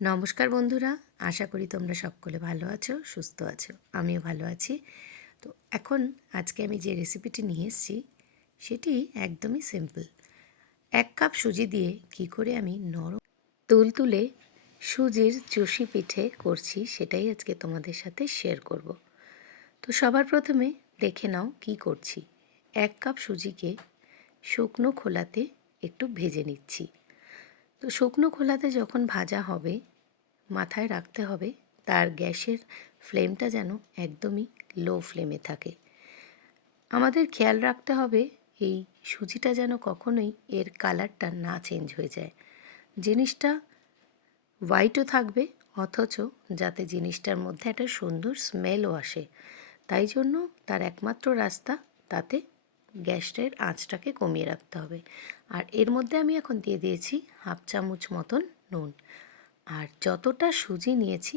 নমস্কার বন্ধুরা, আশা করি তোমরা সকলে ভালো আছো, সুস্থ আছো, আমিও ভালো আছি। তো এখন আজকে আমি যে রেসিপিটি নিয়ে এসেছি, সেটি একদমই সিম্পল এক কাপ সুজি দিয়ে কি করে আমি নরম তুলতুলে সুজির চষি পিঠে করছি, সেটাই আজকে তোমাদের সাথে শেয়ার করব। তো সবার প্রথমে দেখে নাও কি করছি। এক কাপ সুজিকে শুকনো খোলাতে একটু ভেজে নিচ্ছি। তো শুকনো খোলাতে যখন ভাজা হবে, মাথায় রাখতে হবে তার গ্যাসের ফ্লেমটা যেন একদমই লো ফ্লেমে থাকে। আমাদের খেয়াল রাখতে হবে এই সুজিটা যেন কখনোই এর কালারটা না চেঞ্জ হয়ে যায়। জিনিসটা হোয়াইটও থাকবে, অথচ যাতে জিনিসটার মধ্যে একটা সুন্দর স্মেলও আসে। তাই জন্য তার একমাত্র রাস্তা তাতে গ্যাসের আঁচটাকে কমিয়ে রাখতে হবে। আর এর মধ্যে আমি এখন দিয়ে দিয়েছি হাফ চামচ মতন নুন। আর যতটা সুজি নিয়েছি,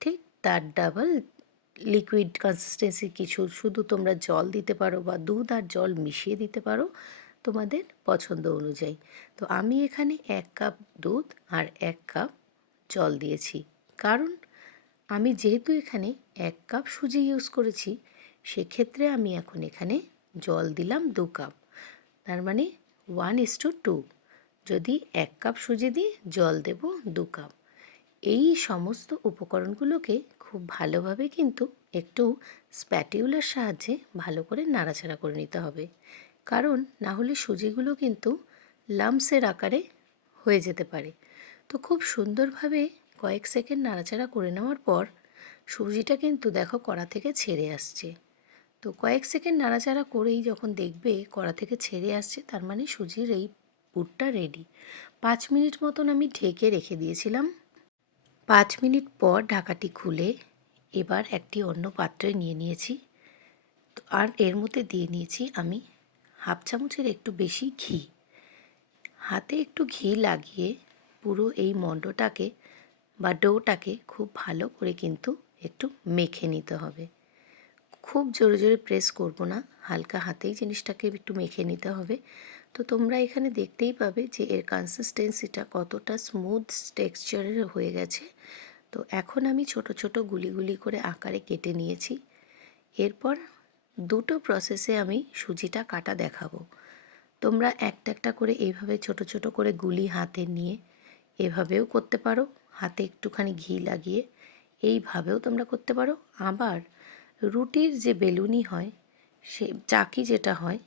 ঠিক তার ডাবল লিকুইড কনসিস্টেন্সি কিছু, শুধু তোমরা জল দিতে পারো বা দুধ আর জল মিশিয়ে দিতে পারো তোমাদের পছন্দ অনুযায়ী। তো আমি এখানে এক কাপ দুধ আর এক কাপ জল দিয়েছি। কারণ আমি যেহেতু এখানে এক কাপ সুজি ইউজ করেছি, সেক্ষেত্রে আমি এখন এখানে জল দিলাম দু কাপ। তার মানে ওয়ান ইস টু টু যদি এক কাপ সুজি দিই জল দেব দু কাপ। এই সমস্ত উপকরণগুলোকে খুব ভালোভাবে কিন্তু একটু স্প্যাটিউলার সাহায্যে ভালো করে নাড়াচাড়া করে নিতে হবে। কারণ না হলে সুজিগুলো কিন্তু লামসের আকারে হয়ে যেতে পারে। তো খুব সুন্দরভাবে কয়েক সেকেন্ড নাড়াচাড়া করে নেওয়ার পর সুজিটা কিন্তু দেখো কড়া থেকে ছেড়ে আসছে। তো কয়েক সেকেন্ড নাড়াচাড়া করেই যখন দেখবে কড়া থেকে ছেড়ে আসছে, তার মানে সুজির এই পুরটা রেডি পাঁচ মিনিট মতন আমি ঢেকে রেখে দিয়েছিলাম। পাঁচ মিনিট পর ঢাকাটি খুলে এবার একটি অন্য পাত্রে নিয়ে নিয়েছি। আর এর মধ্যে দিয়ে নিয়েছি আমি হাফ চামচের একটু বেশি ঘি। হাতে একটু ঘি লাগিয়ে পুরো এই মণ্ডটাকে বা ডোটাকে খুব ভালো করে কিন্তু একটু মেখে নিতে হবে। খুব জোরে জোরে প্রেস করব না। হালকা হাতেই জিনিসটাকে একটু মেখে নিতে হবে। তো তোমরা এখানে দেখতেই পাবে যে এর কনসিস্টেন্সিটা কতটা স্মুথ টেক্সচারের হয়ে গেছে। তো এখন আমি ছোট ছোট গুলি গুলি করে আকারে কেটে নিয়েছি। এরপর দুটো প্রসেসে আমি সুজিটা কাটা দেখাবো। তোমরা একটা একটা করে এইভাবে ছোট ছোট করে গুলি হাতে নিয়ে এভাবেও করতে পারো। হাতে একটুখানি ঘি লাগিয়ে এইভাবেও তোমরা করতে পারো। আবার রুটির যে বেলুনি হয়, সে চাকি যেটা হয়,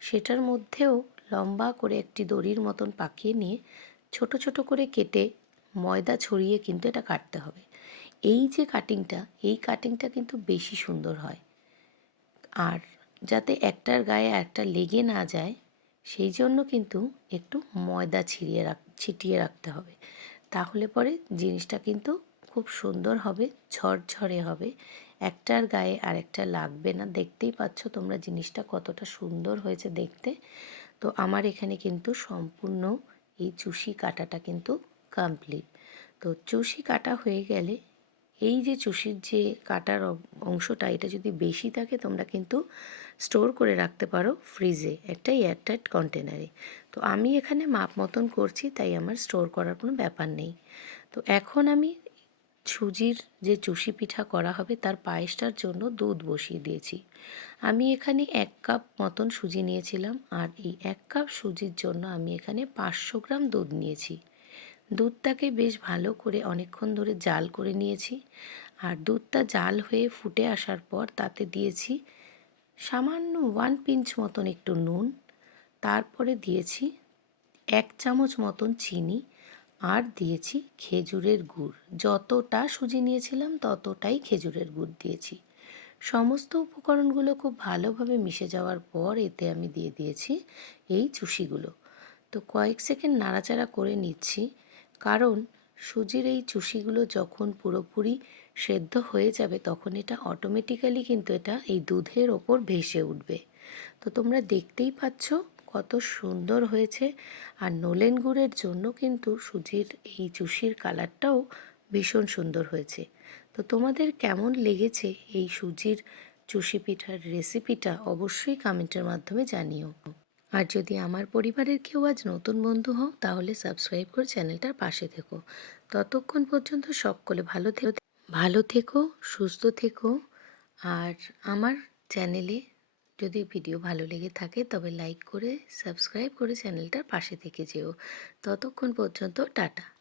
সেটার মধ্যেও লম্বা করে একটি দড়ির মতন পাকিয়ে নিয়ে ছোট ছোট করে কেটে ময়দা ছড়িয়ে কিন্তু এটা কাটতে হবে। এই যে কাটিংটা এই কাটিংটা কিন্তু বেশি সুন্দর হয়। আর যাতে একটার গায়ে একটা লেগে না যায়, সেই জন্য কিন্তু একটু ময়দা ছিঁড়িয়ে রাখ, ছিটিয়ে রাখতে হবে। তাহলে পরে জিনিসটা কিন্তু খুব সুন্দর হবে, ঝরঝরে হবে। একটার গায়ে আরেকটা লাগবে না। দেখতেই পাচ্ছ তোমরা জিনিসটা কতটা সুন্দর হয়েছে দেখতে। তো আমার এখানে কিন্তু সম্পূর্ণ এই চুষি কাটাটা কিন্তু কমপ্লিট তো চুষি কাটা হয়ে গেলে এই যে চুষির যে কাটার অংশটা, এটা যদি বেশি থাকে তোমরা কিন্তু স্টোর করে রাখতে পারো ফ্রিজে একটা এয়ারটাইট কন্টেনারে তো আমি এখানে মাপ মতন করছি, তাই আমার স্টোর করার কোনো ব্যাপার নেই। তো এখন আমি সুজির যে চুষি পিঠা করা হবে, তার পায়েসটার জন্য দুধ বসিয়ে দিয়েছি। আমি এখানে এক কাপ মতন সুজি নিয়েছিলাম, আর এই এক কাপ সুজির জন্য আমি এখানে পাঁচশো গ্রাম দুধ নিয়েছি। দুধটাকে বেশ ভালো করে অনেকক্ষণ ধরে জাল করে নিয়েছি, আর দুধটা জাল হয়ে ফুটে আসার পর তাতে দিয়েছি সামান্য ওয়ান পিঞ্চ মতন একটু নুন, তারপরে দিয়েছি এক চামচ মতন চিনি আর দিয়েছি খেজুরের গুড়। যতটা সুজি নিয়েছিলাম, ততটাই খেজুরের গুড় দিয়েছি। সমস্ত উপকরণগুলো খুব ভালোভাবে মিশে যাওয়ার পর এতে আমি দিয়ে দিয়েছি এই চুষিগুলো। তো কয়েক সেকেন্ড নাড়াচাড়া করে নিচ্ছি, কারণ সুজির এই চুষিগুলো যখন পুরোপুরি সেদ্ধ হয়ে যাবে, তখন এটা অটোমেটিক্যালি কিন্তু এটা এই দুধের ওপর ভেসে উঠবে। তো তোমরা দেখতেই পাচ্ছ কত সুন্দর হয়েছে। আর নোলেন গুড়ের জন্য কিন্তু সুজির এই চুষির কালারটাও ভীষণ সুন্দর হয়েছে। তো তোমাদের কেমন লেগেছে এই সুজির চুষি পিঠার রেসিপিটা অবশ্যই কমেন্টের মাধ্যমে জানিও। আর যদি আমার পরিবারের কেউ আজ নতুন বন্ধু হও, তাহলে সাবস্ক্রাইব করে চ্যানেলটার পাশে থেকো। ততক্ষণ পর্যন্ত সকলে ভালো থেকো ভালো থেকো, সুস্থ থেকো। আর আমার চ্যানেলে যদি ভিডিও ভালো লেগে থাকে তবে লাইক করে, সাবস্ক্রাইব করে চ্যানেলটার পাশে থেকে যেও। ততক্ষণ পর্যন্ত টাটা।